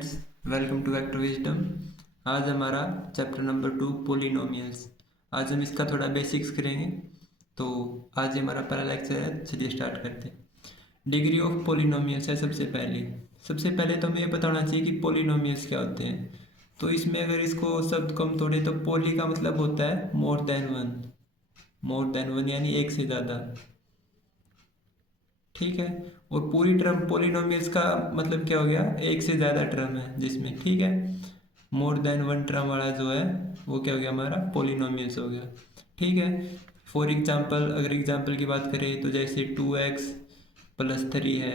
Friends, welcome to Vector Wisdom. आज हमारा chapter number 2 polynomials. आज हम इसका थोड़ा बेसिक्स करेंगे। तो आज ये हमारा पहला लेक्चर है, चलिए स्टार्ट करते हैं। डिग्री ऑफ पोलिनोमियल्स है सबसे पहले तो हमें ये पता होना चाहिए कि पोलिनोमियल्स क्या होते हैं। तो इसमें अगर इसको शब्द को हम तोड़े तो पोली का मतलब होता है मोर देन वन यानी एक से ज़्यादा। ठीक है। और पूरी टर्म पोलिनोमियल्स का मतलब क्या हो गया, एक से ज़्यादा टर्म है जिसमें, ठीक है, मोर देन वन टर्म वाला जो है वो क्या हो गया, हमारा पोलिनोमियल्स हो गया। ठीक है। फॉर एग्जांपल, अगर एग्जांपल की बात करें तो जैसे 2x प्लस 3 है,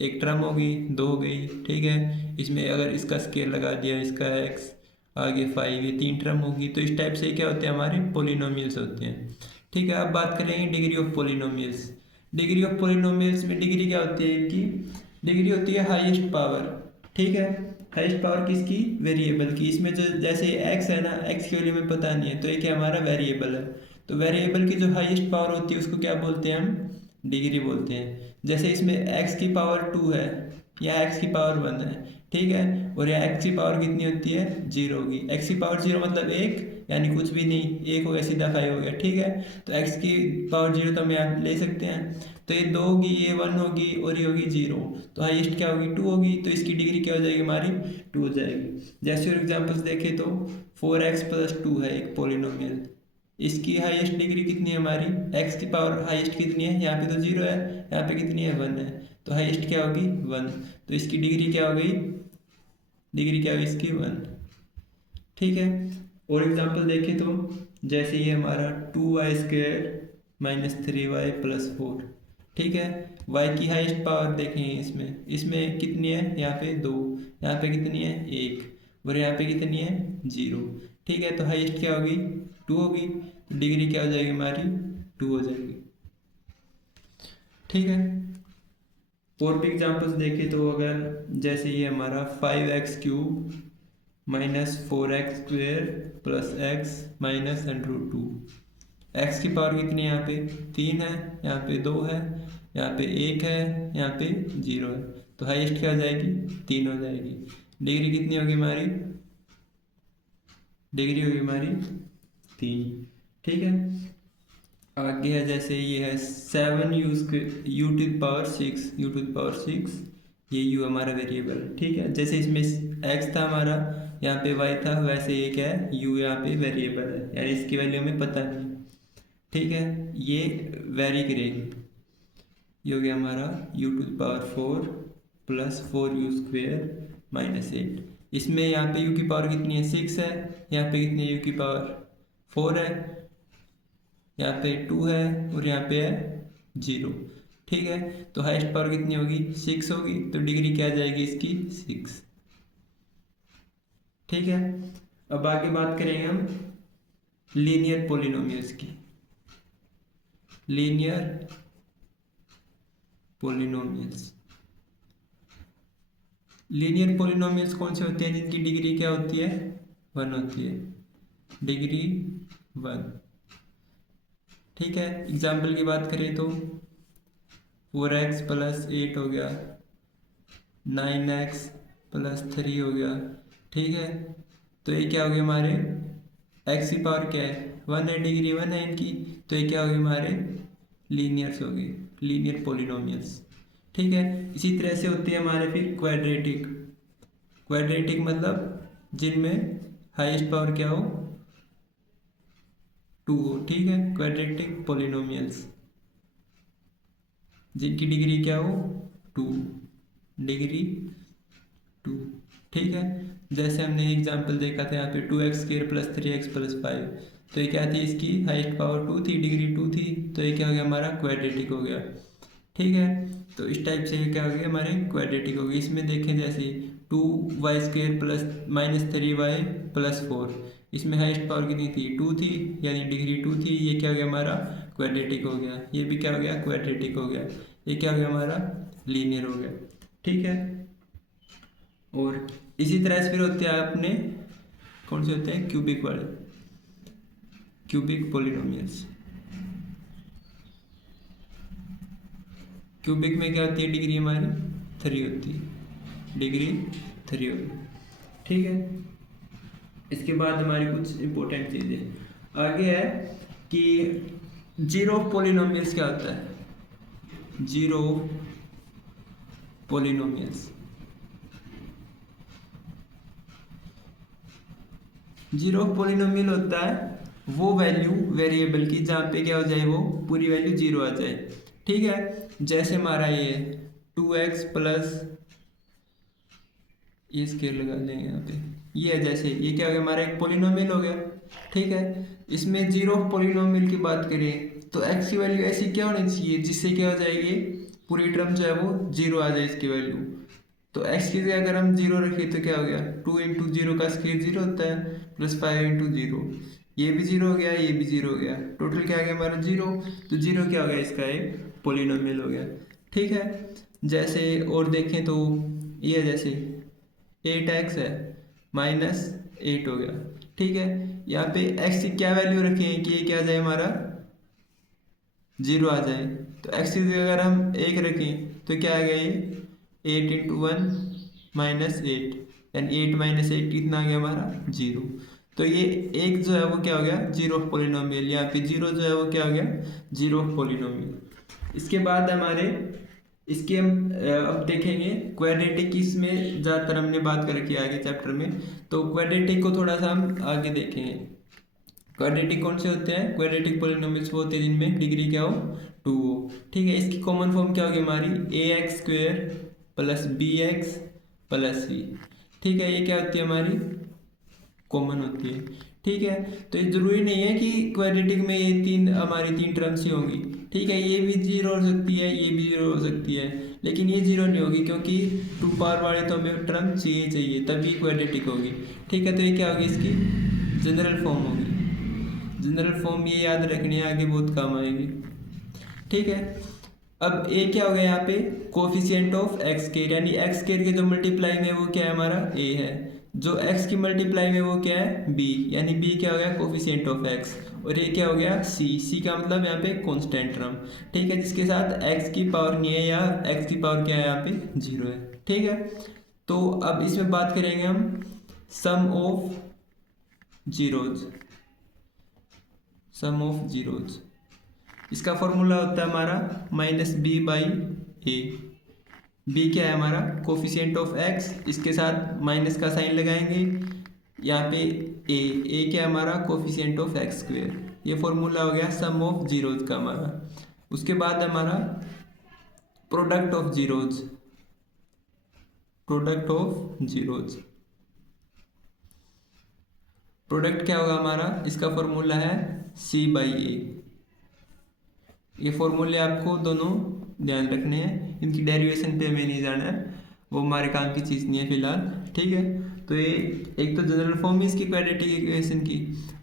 एक टर्म होगी, दो हो गई। ठीक है। इसमें अगर इसका स्केल लगा दिया, इसका x आगे 5, ये तीन टर्म होगी। तो इस टाइप से क्या होते हैं, हमारे पोलिनोमियल्स होते हैं। ठीक है। अब बात करेंगे degree of polynomials. Degree of polynomials में डिग्री क्या होती है इनकी, डिग्री होती है हाईएस्ट पावर। ठीक है। हाईएस्ट पावर किसकी, वेरिएबल की। इसमें जो जैसे x है ना, x की वैल्यू में पता नहीं है तो ये क्या हमारा वेरिएबल है। तो वेरिएबल की जो हाईएस्ट पावर होती है उसको क्या बोलते हैं हम, डिग्री बोलते हैं। जैसे इसमें x की पावर 2 है या x की पावर 1 है। ठीक है। और यहाँ x की पावर कितनी होती है, 0 होगी। x की पावर 0 मतलब एक, यानी कुछ भी नहीं, एक हो गया सीधा 5 हो गया। ठीक है। तो x की पावर 0 तो हम यहाँ ले सकते हैं। तो ये 2 होगी, ये 1 होगी और ये होगी 0। तो हाईएस्ट क्या होगी, 2 होगी। तो इसकी डिग्री क्या हो जाएगी, हमारी 2 हो जाएगी। जैसे और एग्जाम्पल्स देखें तो 4x प्लस 2 है एक पोलिनोमियल, इसकी हाईएस्ट डिग्री कितनी है हमारी, x की पावर हाईएस्ट कितनी है, यहाँ पे तो 0 है, यहाँ पे कितनी है, 1 है। तो हाईएस्ट क्या होगी, 1। तो इसकी डिग्री क्या हो गई, डिग्री क्या होगी इसकी, 1। ठीक है। और एग्जांपल देखें तो जैसे ये हमारा 2y² माइनस 3y प्लस 4। ठीक है। y की हाईएस्ट पावर देखें, इसमें इसमें कितनी है, यहाँ पे 2, यहाँ पे कितनी है, 1, और यहाँ पे कितनी है, 0। ठीक है। तो हाईएस्ट क्या होगी, 2 होगी। तो डिग्री क्या हो जाएगी हमारी, 2 हो जाएगी। ठीक है। और भी एग्जांपल्स देखें तो अगर जैसे ये हमारा 5x³ minus 4x² plus x minus √2। x की पावर कितनी है, यहाँ पे 3 है, यहाँ पे 2 है, यहाँ पे 1 है, यहाँ पे 0 है। तो हाईएस्ट क्या हो जाएगी, 3 हो जाएगी। डिग्री कितनी होगी हमारी, डिग्री होगी हमारी 3। ठीक है। आगे है जैसे ये है 7u⁴ ये u हमारा वेरिएबल। ठीक है। जैसे इसमें x था हमारा, यहाँ पे y था, वैसे ये क्या है, u यहाँ पे वेरिएबल है, यानी इसकी वैल्यू हमें पता नहीं। ठीक है। ये वेरी करेगी। ये हो गया हमारा u⁴ प्लस 4u² माइनस 8। इसमें यहाँ पे u की पावर कितनी है, 6 है, यहाँ पे कितनी है, u की पावर 4 है, यहाँ पे 2 है और यहाँ पे है 0। ठीक है। तो हाईएस्ट पावर कितनी होगी, 6 होगी। तो डिग्री क्या आ जाएगी इसकी, 6। ठीक है। अब आगे बात करेंगे हम लीनियर पोलिनोमियल्स की। लीनियर पोलिनोमियल्स, लीनियर पोलिनोमियल्स कौन से होते हैं जिनकी डिग्री क्या होती है, 1 होती है, डिग्री 1। ठीक है। एग्जाम्पल की बात करें तो 4x प्लस 8 हो गया, 9x प्लस 3 हो गया। ठीक है। तो ये क्या हो गया हमारे, x की पावर क्या है, 1 है, डिग्री 1 है इनकी। तो ये क्या हो गया हमारे, लीनियर्स हो गए, लीनियर पोलिनोमियल्स। ठीक है। इसी तरह से होती है हमारे फिर क्वाड्रेटिक। क्वाड्रेटिक मतलब जिनमें हाईएस्ट पावर क्या हो, 2 हो। ठीक है। क्वाड्रेटिक पोलिनोमियल्स जिनकी डिग्री क्या हो, 2, डिग्री 2। ठीक है। जैसे हमने एग्जांपल देखा था यहाँ पे 2x² प्लस 3x प्लस 5। तो ये क्या थी, इसकी हाईएस्ट पावर 2 थी, डिग्री 2 थी। तो ये क्या हो गया हमारा, क्वाड्रेटिक हो गया। ठीक है। तो इस टाइप से ये क्या हो गया, हमारे क्वाड्रेटिक हो गई। इसमें देखें जैसे 2y² plus minus 3y plus 4, इसमें हाईएस्ट पावर कितनी थी, 2 थी, यानी डिग्री 2 थी। ये क्या हो गया हमारा, क्वाड्रेटिक हो गया। ये भी क्या हो गया, क्वाड्रेटिक हो गया। ये क्या हो गया हमारा, लीनियर हो गया। ठीक है। और इसी तरह से फिर होते हैं अपने, कौन से होते हैं, क्यूबिक वाले, क्यूबिक पोलिनोमियल्स। क्यूबिक में क्या होती है, डिग्री हमारी 3 होती है, डिग्री 3 हो गया। ठीक है, इसके बाद हमारी कुछ इंपॉर्टेंट चीज़ें आगे है कि जीरो ऑफ पोलिनोमियल्स क्या होता है। जीरो पोलिनोमियल्स, जीरो पोलिनोमियल होता है वो वैल्यू वेरिएबल की जहाँ पे क्या हो जाए, वो पूरी वैल्यू जीरो आ जाए। ठीक है, जैसे हमारा ये 2x प्लस, ये स्केल लगा देंगे यहाँ पे, ये है जैसे, ये क्या हो गया हमारा एक पोलिनोमियल हो गया। ठीक है, इसमें जीरो पोलिनोमियल की बात करें तो x की वैल्यू ऐसी क्या होनी चाहिए जिससे क्या हो जाएगी, पूरी टर्म जो है वो जीरो आ जाए इसकी वैल्यू। तो x की जगह अगर हम जीरो रखें तो क्या हो गया, 2 इंटू जीरो का स्केल जीरो होता है, प्लस 5 इंटू जीरो, ये भी जीरो हो गया, ये भी जीरो हो गया, टोटल क्या आ गया हमारा जीरो। तो जीरो क्या हो गया, इसका एक पोलिनोमियल हो गया। ठीक है, जैसे और देखें तो ये जैसे 8x है माइनस 8 हो गया। ठीक है, यहाँ पे x की क्या वैल्यू रखें कि ये क्या आ जाए हमारा जीरो आ जाए। तो x की जगह अगर हम एक रखें तो क्या आ गया, ये 8 इंटू वन माइनस 8, यानी 8 माइनस 8 कितना आ गया हमारा जीरो। तो ये एक जो है वो क्या हो गया, जीरो ऑफ पोलिनोमियल, यहाँ पे जीरो जो है वो क्या हो गया, जीरो ऑफ पोलिनोमियल। इसके बाद हमारे इसके हम अब देखेंगे क्वाड्रेटिक, इसमें ज़्यादातर हमने बात कर रखी है आगे चैप्टर में, तो क्वाड्रेटिक को थोड़ा सा हम आगे देखेंगे। क्वाड्रेटिक कौन से होते हैं, क्वाड्रेटिक पोलिनोमियल्स वो होते हैं जिनमें डिग्री क्या हो, 2 हो। ठीक है, इसकी कॉमन फॉर्म क्या होगी हमारी, ax square plus bx plus c। ठीक है, ये क्या होती है हमारी कॉमन होती है। ठीक है, तो ये जरूरी नहीं है कि क्वाड्रेटिक में ये तीन हमारी तीन टर्म्स ही होंगी। ठीक है, ये भी जीरो हो सकती है, ये भी जीरो हो सकती है, लेकिन ये जीरो नहीं होगी क्योंकि 2 पावर वाली तो हमें टर्म चाहिए तभी क्वाड्रेटिक होगी। ठीक है, तो ये क्या होगी, इसकी जनरल फॉर्म होगी। जनरल फॉर्म ये याद रखनी है, आगे बहुत काम आएगी। ठीक है, अब ए क्या हो गया यहाँ पे, कोफिशिएंट ऑफ एक्स स्केयर, यानी एक्स स्केयर के जो मल्टीप्लाई में वो क्या है हमारा ए है, जो x की मल्टीप्लाई में वो क्या है b, यानी b क्या हो गया कोफिशिएंट ऑफ x, और ये क्या हो गया c का मतलब यहाँ पे कांस्टेंट टर्म। ठीक है, जिसके साथ x की पावर नहीं है या x की पावर क्या है यहाँ पे जीरो है। ठीक है, तो अब इसमें बात करेंगे हम sum of zeros, sum of zeros, इसका फॉर्मूला होता है हमारा minus B by A. B क्या है हमारा कोफिशिएंट ऑफ एक्स, इसके साथ माइनस का साइन लगाएंगे, यहाँ पे ए क्या है हमारा कोफिशिएंट ऑफ एक्स स्क्वेयर। ये फॉर्मूला हो गया सम ऑफ जीरोज का हमारा। उसके बाद हमारा product of zeros, product of zeros, product क्या होगा हमारा, इसका फॉर्मूला है सी बाई ए। ये फॉर्मूले आपको दोनों ध्यान रखने हैं, इनकी डेरिवेशन पे हमें नहीं जाना है, वो हमारे काम की चीज़ नहीं है फिलहाल। ठीक है, तो ये एक तो जनरल फॉर्म है इसकी क्वाड्रेटिक इक्वेशन की,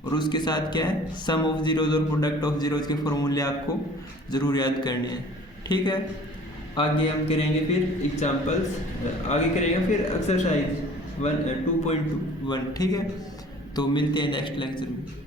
और उसके साथ क्या है सम ऑफ जीरोज और प्रोडक्ट ऑफ जीरोज के फॉर्मूले आपको ज़रूर याद करने हैं। ठीक है, आगे हम करेंगे फिर एग्जाम्पल्स, आगे करेंगे फिर एक्सरसाइज 2.1। ठीक है, तो मिलते हैं नेक्स्ट लेक्चर में।